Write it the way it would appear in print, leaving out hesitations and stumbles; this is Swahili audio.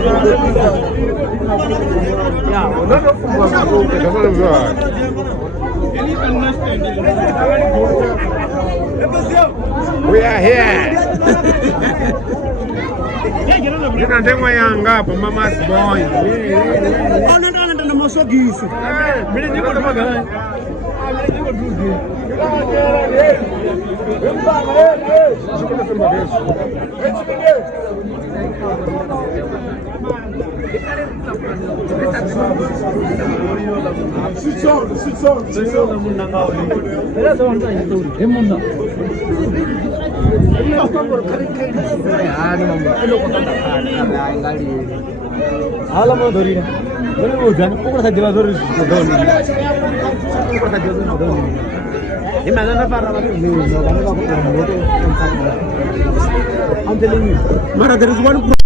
We are here. Jina ndemwa Yanga hapo Mama's boy. Anaenda na masogisi. Mimi niko na magari. Alamu dhori na. Dhori ujan, pukul saja dhori dhori. Pukul saja dhori. Ini mana nak parah macam ni? Kalau aku orang bodoh, I'm telling you. Mara there is one